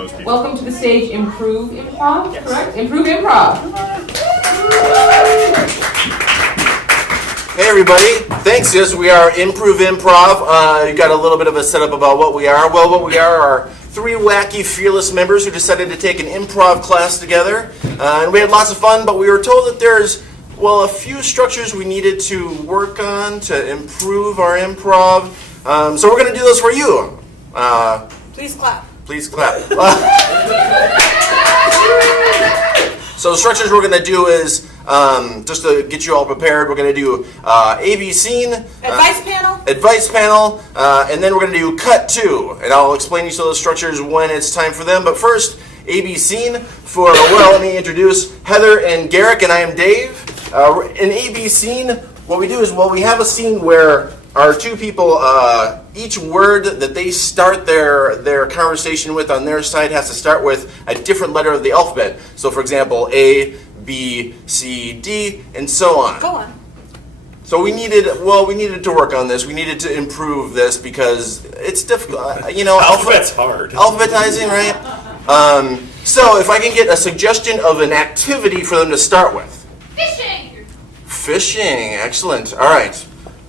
most people. Welcome to the stage, Improve Improv, yes. Correct? Improve Improv. Hey everybody, thanks. Yes, we are Improve Improv. You got a little bit of a setup about what we are. Well, what we are three wacky, fearless members who decided to take an improv class together. And we had lots of fun, but we were told that there's, well, a few structures we needed to work on to improve our improv. So we're going to do those for you. Please clap. Please clap. So the structures we're going to do is, just to get you all prepared, we're going to do A-B scene. Advice panel. Advice panel. And then we're going to do cut two. And I'll explain you some of those structures when it's time for them. But first, A-B scene. Well, let me introduce Heather and Garrick, and I am Dave. In A-B scene, what we do is, well, we have a scene where our two people, each word that they start their conversation with on their side has to start with a different letter of the alphabet. So, for example, A, B, C, D, and so on. Go on. So we needed to work on this. We needed to improve this because it's difficult. Alphabet's hard. Alphabetizing, right? So if I can get a suggestion of an activity for them to start with. Fishing. Fishing, excellent. All right.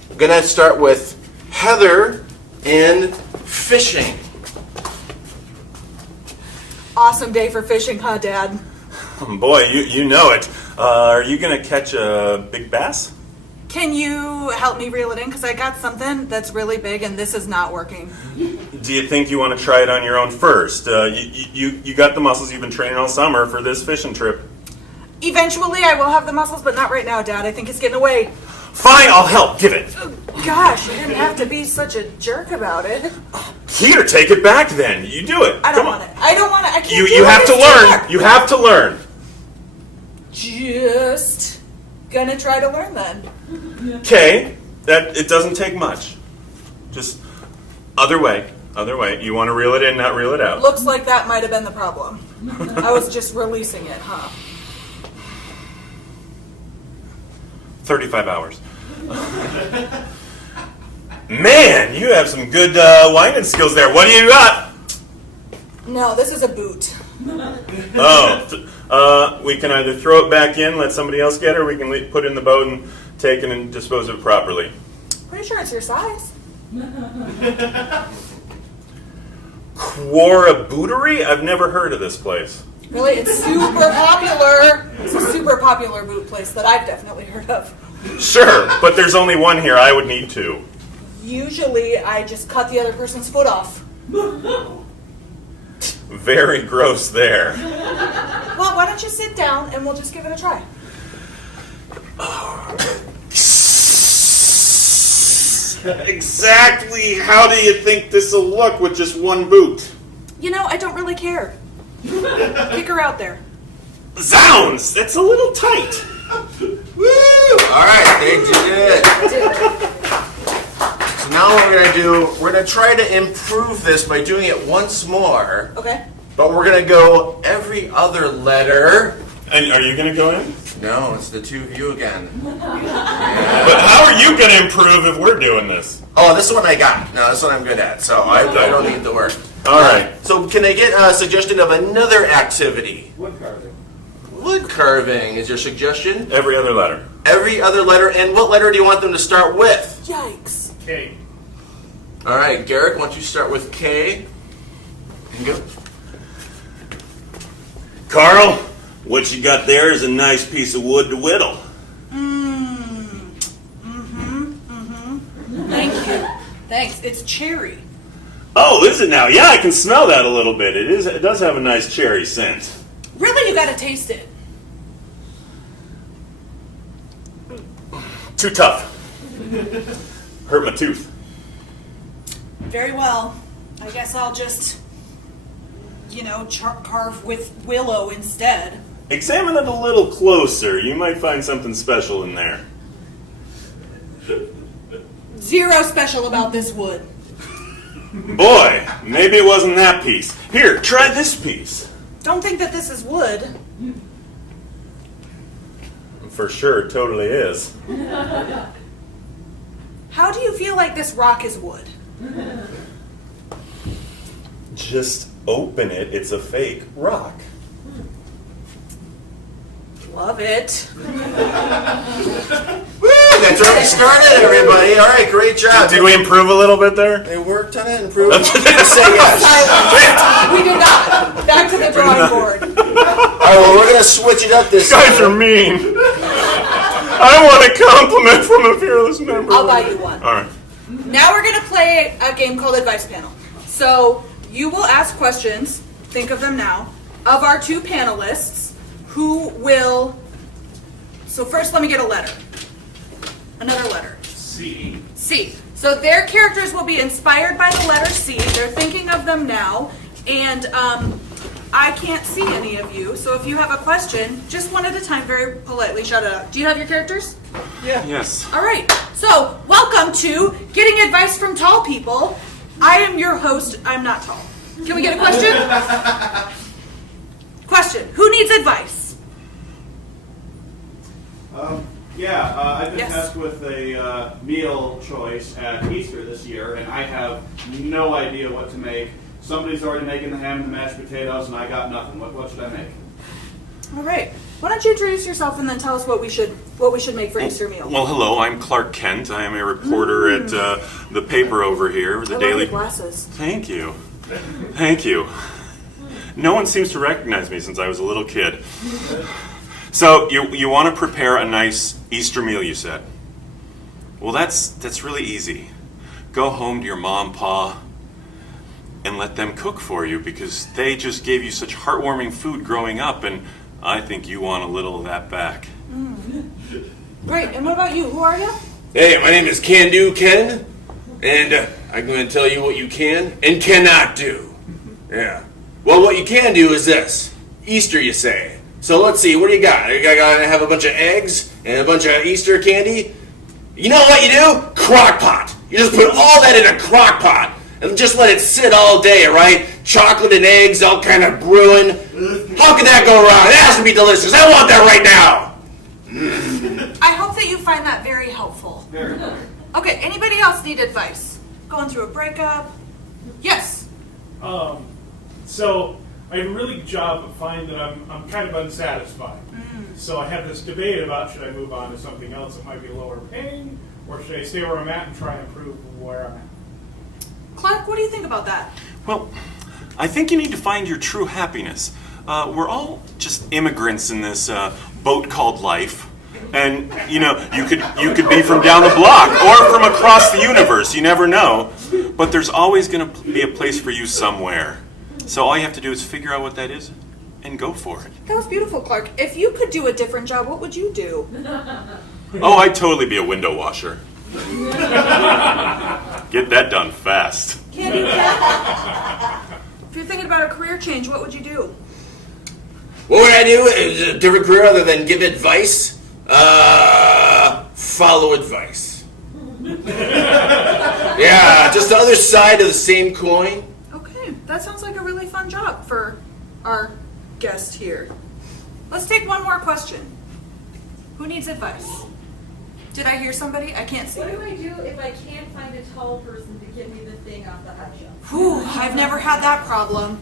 I'm going to start with Heather in fishing. Awesome day for fishing, huh, Dad? Boy, you know it. Are you going to catch a big bass? Can you help me reel it in? Because I got something that's really big and this is not working. Do you think you want to try it on your own first? You got the muscles you've been training all summer for this fishing trip. Eventually I will have the muscles, but not right now, Dad. I think it's getting away. Fine, I'll help. Give it. Oh, gosh, you didn't have to be such a jerk about it. Here, take it back then. You do it. I don't want it. I don't want it. I can't do You it. have to learn. You have to learn. Just gonna try to learn then. Okay, it doesn't take much. Just other way. You want to reel it in, not reel it out. Looks like that might have been the problem. I was just releasing it, huh? 35 hours. Man, you have some good winding skills there. What do you got? No, this is a boot. We can either throw it back in, let somebody else get it, or we can put it in the boat and take it and dispose of it properly. Pretty sure it's your size. Quarabootery? I've never heard of this place. Really? It's super popular. It's a super popular boot place that I've definitely heard of. Sure, but there's only one here. I would need two. Usually, I just cut the other person's foot off. Very gross there. Well, why don't you sit down and we'll just give it a try. Exactly how do you think this will look with just one boot? You know, I don't really care. Kick her out there. Zounds! That's a little tight. Woo! All right, they did it. So now what we're going to do, we're going to try to improve this by doing it once more. Okay. But we're going to go every other letter. And are you going to go in? No, it's the two of you again. But how are you going to improve if we're doing this? Oh, this is what I got. No, this is what I'm good at. So I don't need the work. All right. So can I get a suggestion of another activity? Wood carving. Wood carving is your suggestion? Every other letter. Every other letter. And what letter do you want them to start with? Yikes. K. All right, Garrick, why don't you start with K? And go. Carl, what you got there is a nice piece of wood to whittle. Thank you. Thanks. It's cherry. Oh, is it now? Yeah, I can smell that a little bit. It does have a nice cherry scent. Really, you gotta taste it. Too tough. Hurt my tooth. Very well. I guess I'll just, carve with willow instead. Examine it a little closer. You might find something special in there. Zero special about this wood. Boy, maybe it wasn't that piece. Here, try this piece. Don't think that this is wood. For sure, it totally is. How do you feel like this rock is wood? Just open it, it's a fake rock. Love it. Woo! That's where we started, everybody. All right, great job. Did we improve a little bit there? They worked on it, improved. Just say yes. Silence. We did not. Back to the drawing board. All right, well, we're going to switch it up this You guys are time. mean. I want a compliment from a fearless member. I'll buy you one. All right. Now we're going to play a game called Advice Panel. So you will ask questions, think of them now, of our two panelists who will... So first let me get a letter. Another letter. C. C. So their characters will be inspired by the letter C. They're thinking of them now. And I can't see any of you. So if you have a question, just one at a time, very politely shout it out. Do you have your characters? Yeah. Yes. All right. So welcome to Getting Advice from Tall People. I am your host. I'm not tall. Can we get a question? Question. Who needs advice? I've been Yes. tasked with a meal choice at Easter this year, and I have no idea what to make. Somebody's already making the ham and the mashed potatoes, and I got nothing. What should I make? All right. Why don't you introduce yourself and then tell us what we should make for Easter meal? Well, hello. I'm Clark Kent. I am a reporter at the paper over here, the I love Daily. your glasses. Thank you. Thank you. No one seems to recognize me since I was a little kid. So you want to prepare a nice Easter meal, you said. Well, that's really easy. Go home to your mom, pa, and let them cook for you because they just gave you such heartwarming food growing up, and I think you want a little of that back. Great. And what about you? Who are you? Hey, my name is Can Do Ken, and I'm going to tell you what you can and cannot do. Yeah. Well, what you can do is this. Easter, you say. So let's see, what do you got? You got to have a bunch of eggs and a bunch of Easter candy? You know what you do? Crock pot. You just put all that in a crock pot and just let it sit all day, right? Chocolate and eggs all kind of brewing. How can that go wrong? It has to be delicious. I want that right now. I hope that you find that very helpful. Very good. Okay, anybody else need advice? Going through a breakup? Yes. So I have a really good job of finding that I'm kind of unsatisfied. So I have this debate about should I move on to something else that might be lower paying, or should I stay where I'm at and try and improve where I'm at? Clark, what do you think about that? Well, I think you need to find your true happiness. We're all just immigrants in this boat called life. And, you could be from down the block or from across the universe. You never know. But there's always going to be a place for you somewhere. So all you have to do is figure out what that is and go for it. That was beautiful, Clark. If you could do a different job, what would you do? Oh, I'd totally be a window washer. Get that done fast. Can you? If you're thinking about a career change, what would you do? What would I do? A different career other than give advice? Follow advice. Yeah, just the other side of the same coin. Okay, that sounds like a really fun job for our guest here. Let's take one more question. Who needs advice? Did I hear somebody? I can't see What do you. I do if I can't find a tall person to give me the thing off the high shelf? Whew, I've never had that problem.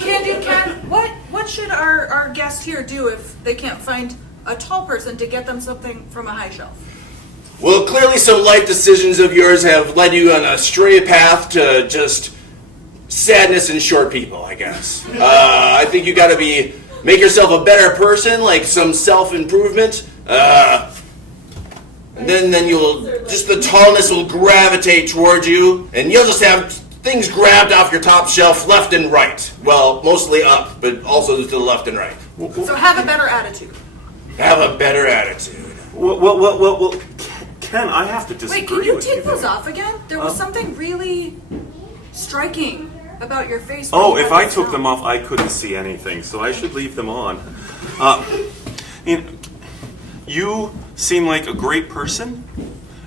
Ken, what should our guest here do if they can't find a tall person to get them something from a high shelf? Well, clearly some life decisions of yours have led you on a stray path to just sadness and short people, I guess. I think you got to make yourself a better person, like some self-improvement. And then you'll, just the tallness will gravitate towards you, and you'll just have things grabbed off your top shelf left and right. Well, mostly up, but also to the left and right. So have a better attitude. Have a better attitude. Well, Ken, I have to disagree Wait, can you with take those off again? There was something really striking about your face. when Oh, you if had I this took on. them off, I couldn't see anything, so I should leave them on. You seem like a great person,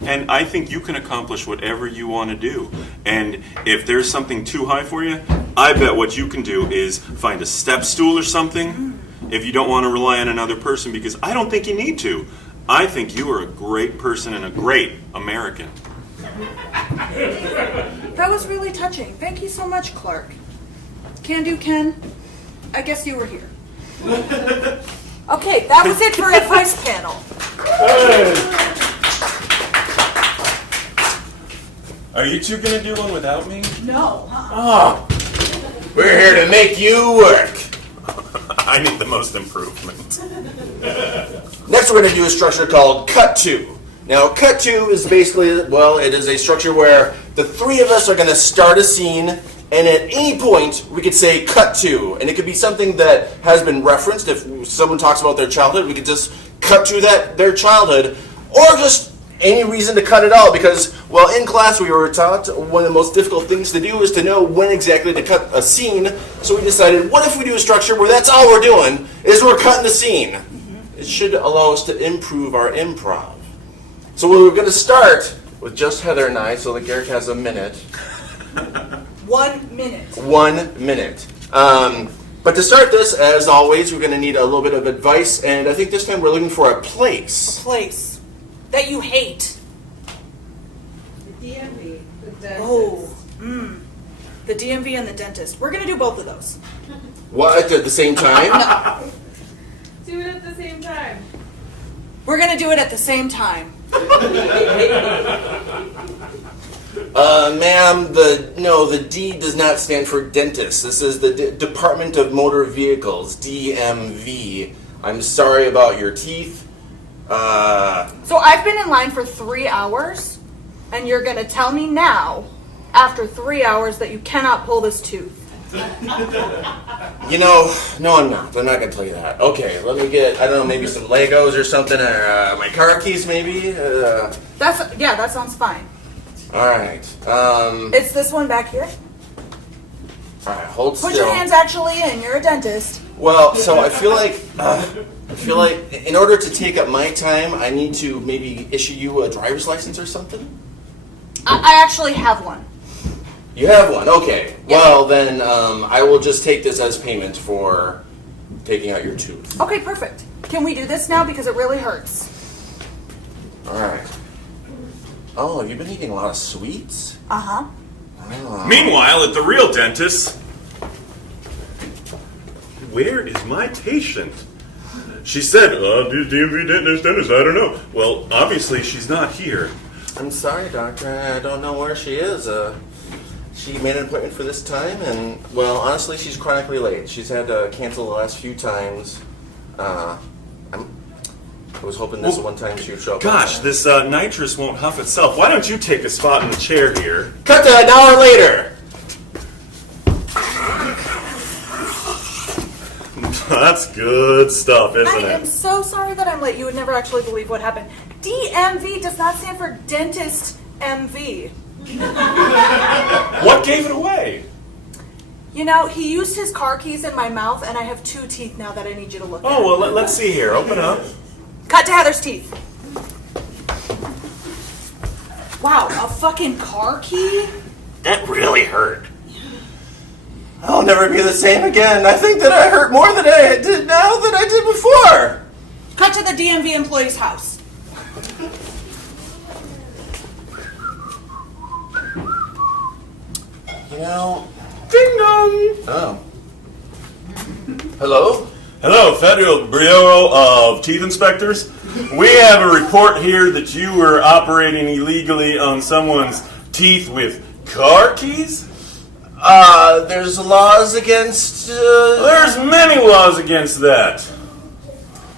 and I think you can accomplish whatever you want to do. And if there's something too high for you, I bet what you can do is find a step stool or something if you don't want to rely on another person, because I don't think you need to. I think you are a great person and a great American. That was really touching. Thank you so much, Clark. Can do, Ken. I guess you were here. Okay, that was it for advice panel. Are you two gonna do one without me? No. Oh, we're here to make you work. I need the most improvement. Next, we're going to do a structure called cut to. Now, cut to is basically, well, it is a structure where the three of us are going to start a scene, and at any point, we could say cut to. And it could be something that has been referenced. If someone talks about their childhood, we could just cut to their childhood, or just any reason to cut it out, because, well, in class we were taught one of the most difficult things to do is to know when exactly to cut a scene. So we decided, what if we do a structure where that's all we're doing, is we're cutting the scene. It should allow us to improve our improv. So we're going to start with just Heather and I, so that Garrick has a minute. 1 minute. 1 minute. But to start this, as always, we're going to need a little bit of advice, and I think this time we're looking for a place. Place that you hate. The DMV, the dentist. Oh, the DMV and the dentist. We're going to do both of those. What, at the same time? Do it at the same time. We're going to do it at the same time. Ma'am, the D does not stand for dentist. This is the Department of Motor Vehicles, DMV. I'm sorry about your teeth. So I've been in line for 3 hours, and you're going to tell me now, after 3 hours, that you cannot pull this tooth. You know, no, I'm not. I'm not going to tell you that. Okay, let me get, I don't know, maybe some Legos or something, or my car keys maybe? That sounds fine. All right. It's this one back here. All right, hold still. Put your hands actually in. You're a dentist. Well, so I feel like in order to take up my time, I need to maybe issue you a driver's license or something? I actually have one. You have one, okay. Yeah. Well, then I will just take this as payment for taking out your tooth. Okay, perfect. Can we do this now? Because it really hurts. All right. Oh, have you been eating a lot of sweets? Uh-huh. Oh. Meanwhile, at the real dentist, where is my patient? She said, DMV dentist, I don't know. Well, obviously she's not here. I'm sorry, doctor. I don't know where she is. She made an appointment for this time, and, well, honestly, she's chronically late. She's had to cancel the last few times. I was hoping this one time she would show up. Gosh, this nitrous won't huff itself. Why don't you take a spot in the chair here? Cut to an hour later! That's good stuff, isn't I am it? so sorry that I'm late. You would never actually believe what happened. DMV does not stand for Dentist MV. What gave it away? You know, he used his car keys in my mouth, and I have 2 teeth now that I need you to look at. Oh, well, let's see here. Open up. Cut to Heather's teeth. Wow, a fucking car key? That really hurt. I'll never be the same again. I think that I hurt more than I did now than I did before. Cut to the DMV employee's house. You know... Ding dong! Oh. Hello? Hello, Federal Bureau of Teeth Inspectors. We have a report here that you were operating illegally on someone's teeth with car keys? There's laws against... There's many laws against that.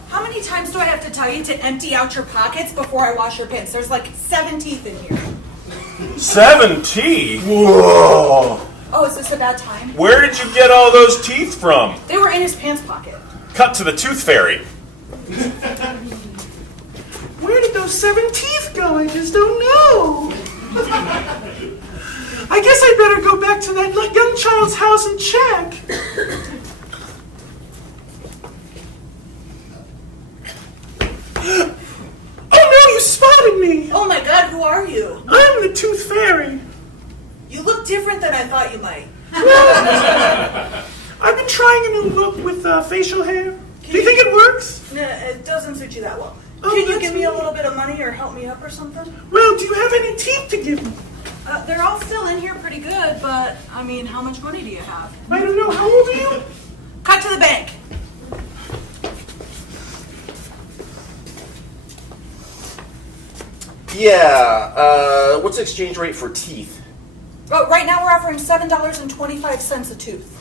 How many times do I have to tell you to empty out your pockets before I wash your pants? There's like 7 teeth in here. 7 teeth? Whoa! Oh, is this a bad time? Where did you get all those teeth from? They were in his pants pocket. Cut to the tooth fairy. Where did those 7 teeth go? I just don't know. I guess I better go back to that young child's house and check. Oh no, you spotted me! Oh my god, who are you? I'm the tooth fairy. You look different than I thought you might. I've been trying a new look with facial hair. Do you think it works? Nah, it doesn't suit you that well. Oh, Can you that's give me a weird. little bit of money or help me up or something? Well, do you have any teeth to give me? They're all still in here pretty good, but I mean, how much money do you have? I don't know. How old are you? Cut to the bank. Yeah, what's the exchange rate for teeth? Oh, right now we're offering $7.25 a tooth.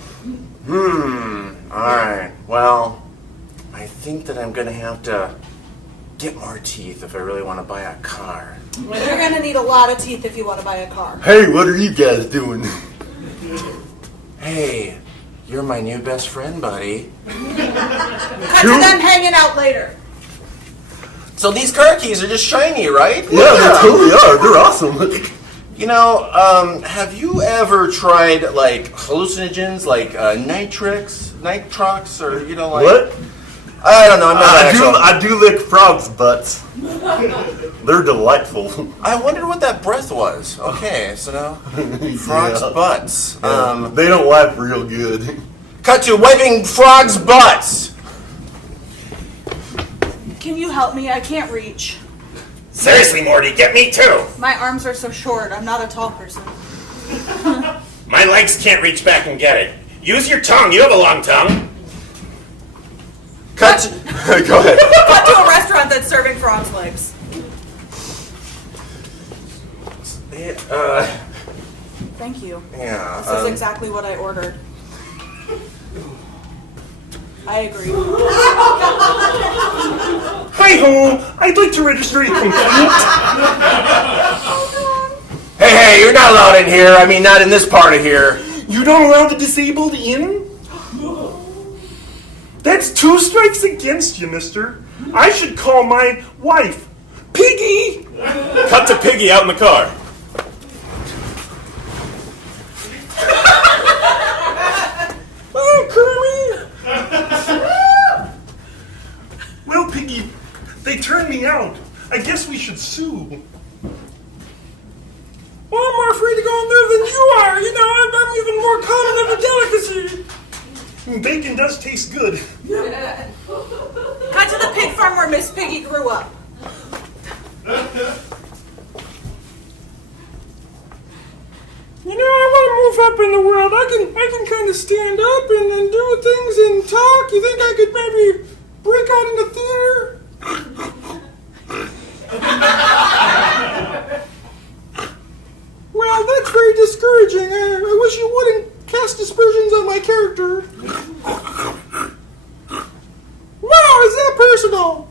Alright. Well, I think that I'm gonna have to get more teeth if I really want to buy a car. You're gonna need a lot of teeth if you want to buy a car. Hey, what are you guys doing? Hey, you're my new best friend, buddy. Cut to them hanging out later. So these car keys are just shiny, right? Yeah, they totally are. They're awesome. You know, have you ever tried like hallucinogens, like nitrox, or you know, like What? I don't know. I'm not an actual. I do lick frogs' butts. They're delightful. I wondered what that breath was. Okay, so now frogs' Yeah. butts. They don't wipe real good. Cut to wiping frogs' butts. Can you help me? I can't reach. Seriously, Morty, get me too. My arms are so short. I'm not a tall person. My legs can't reach back and get it. Use your tongue. You have a long tongue. Cut to, go ahead. Cut to a restaurant that's serving frogs' legs. Thank you. Yeah. This is exactly what I ordered. I agree. Hi-ho! I'd like to register a complaint. Hey, you're not allowed in here. I mean, not in this part of here. You don't allow the disabled in? That's 2 strikes against you, mister. I should call my wife. Piggy! Cut to Piggy out in the car. Oh, Kermie! Well, Piggy, they turned me out. I guess we should sue. Well, I'm more afraid to go in there than you are. You know, I'm even more common than a delicacy. Bacon does taste good. Cut to the pig farm where Miss Piggy grew up. You know, I want to move up in the world. I can kind of stand up and do things and talk. You think I could maybe break out in the theater? Well, that's very discouraging. I wish you wouldn't cast aspersions on my character. Wow, is that personal?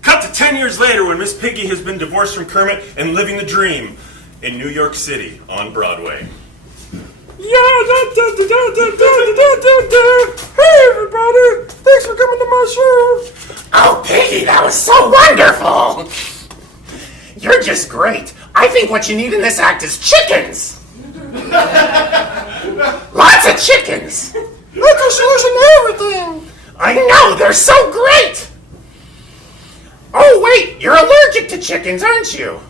Cut to 10 years later when Miss Piggy has been divorced from Kermit and living the dream in New York City on Broadway. Yeah, Hey, everybody! Thanks for coming to my show. Oh, Piggy, that was so wonderful! You're just great. I think what you need in this act is chickens. Lots of chickens. That's the solution to everything. I know, they're so great. Oh, wait, you're allergic to chickens, aren't you?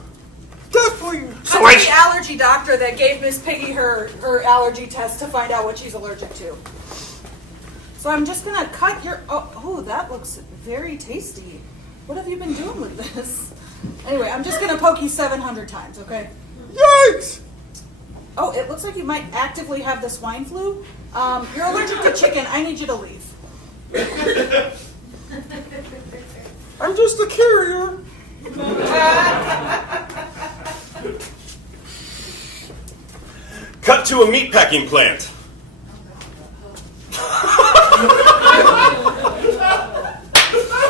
Definitely. So I'm the allergy doctor that gave Miss Piggy her allergy test to find out what she's allergic to. So I'm just gonna cut your. Oh, that looks very tasty. What have you been doing with this? Anyway, I'm just gonna poke you 700 times, okay? Yikes! Oh, it looks like you might actively have the swine flu. You're allergic to chicken. I need you to leave. I'm just a carrier. Cut to a meatpacking plant.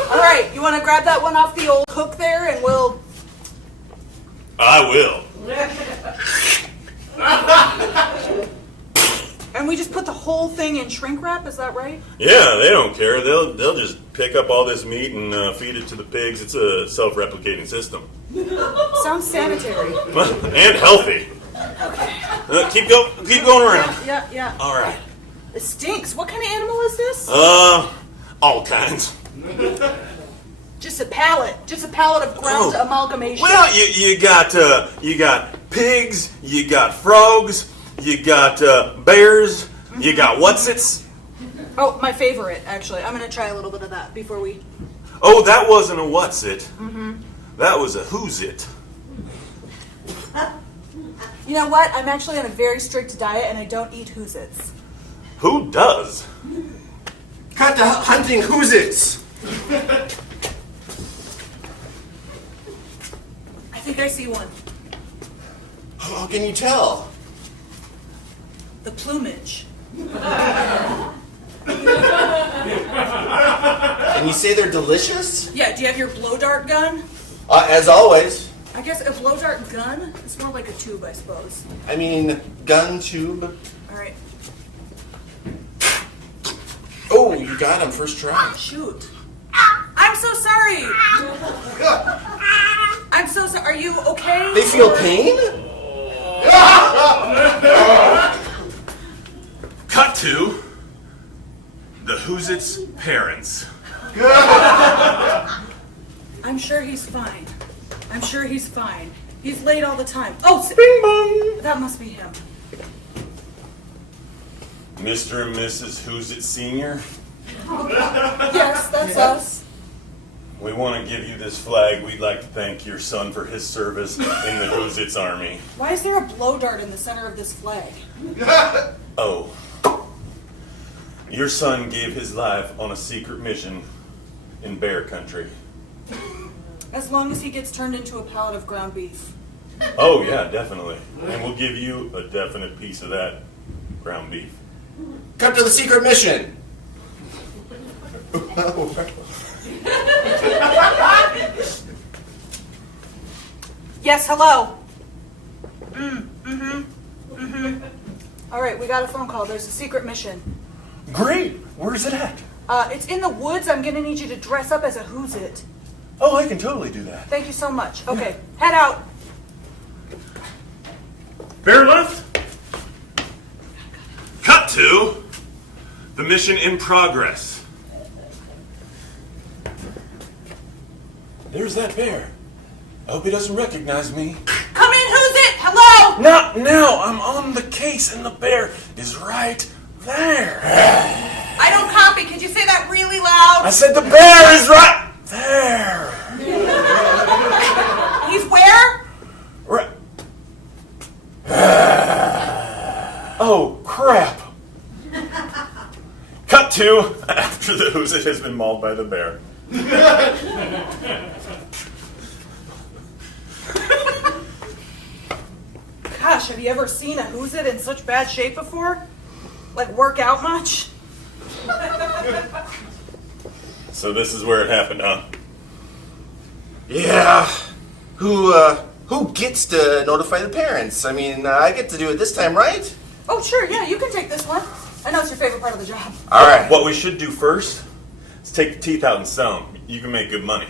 All right, you want to grab that one off the old hook there, and we'll. I will. And we just put the whole thing in shrink wrap. Is that right? Yeah, they don't care. They'll just pick up all this meat and feed it to the pigs. It's a self-replicating system. Sounds sanitary. And healthy. Keep going around. Yeah. All right. It stinks. What kind of animal is this? All kinds. Just a pallet of ground amalgamation. Well, you got pigs, you got frogs, you got bears, you got whatsits. Oh, my favorite, actually. I'm going to try a little bit of that before we... Oh, that wasn't a whatsit. Mm-hmm. That was a who's it. You know what? I'm actually on a very strict diet and I don't eat Who's-Its. Who does? Cut to hunting Who's-Its. I think I see one. How can you tell? The plumage. And you say they're delicious? Yeah, do you have your blow dart gun? As always. I guess a blow dart gun? It's more like a tube, I suppose. I mean, gun tube. Alright. Oh, you got him first try. Shoot. I'm so sorry. I'm so sorry. Are you okay? They feel pain? Cut to the Who's-Its parents. I'm sure he's fine. I'm sure he's fine. He's late all the time. Oh, Bing bong! that must be him. Mr. and Mrs. Who's-It Senior, Yes, that's us. we want to give you this flag. We'd like to thank your son for his service in the Who's-Its Army. Why is there a blow dart in the center of this flag? Oh. Your son gave his life on a secret mission in bear country. As long as he gets turned into a pallet of ground beef. Oh, yeah, definitely. And we'll give you a definite piece of that ground beef. Cut to the secret mission. Yes, hello. All right, we got a phone call. There's a secret mission. Great! Where's it at? It's in the woods. I'm gonna need you to dress up as a Who's-It. Oh, I can totally do that. Thank you so much. Okay, head out. Bear left. Cut to the mission in progress. There's that bear. I hope he doesn't recognize me. Come in, Who's-It? Hello. Not now. I'm on the case and the bear is right there. I don't copy. Could you say that really loud? I said the bear is right there. He's where? Right. Oh, crap. Cut to after the Who's-It has been mauled by the bear. Gosh, have you ever seen a Who's-It in such bad shape before? Like work out much? So this is where it happened, huh? Yeah. Who gets to notify the parents? I mean, I get to do it this time, right? Oh, sure, yeah, you can take this one. I know it's your favorite part of the job. All right. What we should do first is take the teeth out and sell them. You can make good money.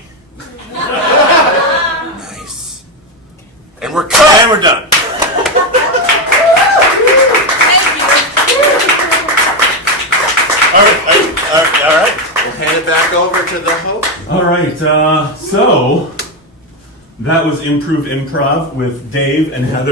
Nice. And we're cut. And we're done. Thank you. All right. We'll hand it back over to the host. All right. So that was Improve Improv with Dave and Heather.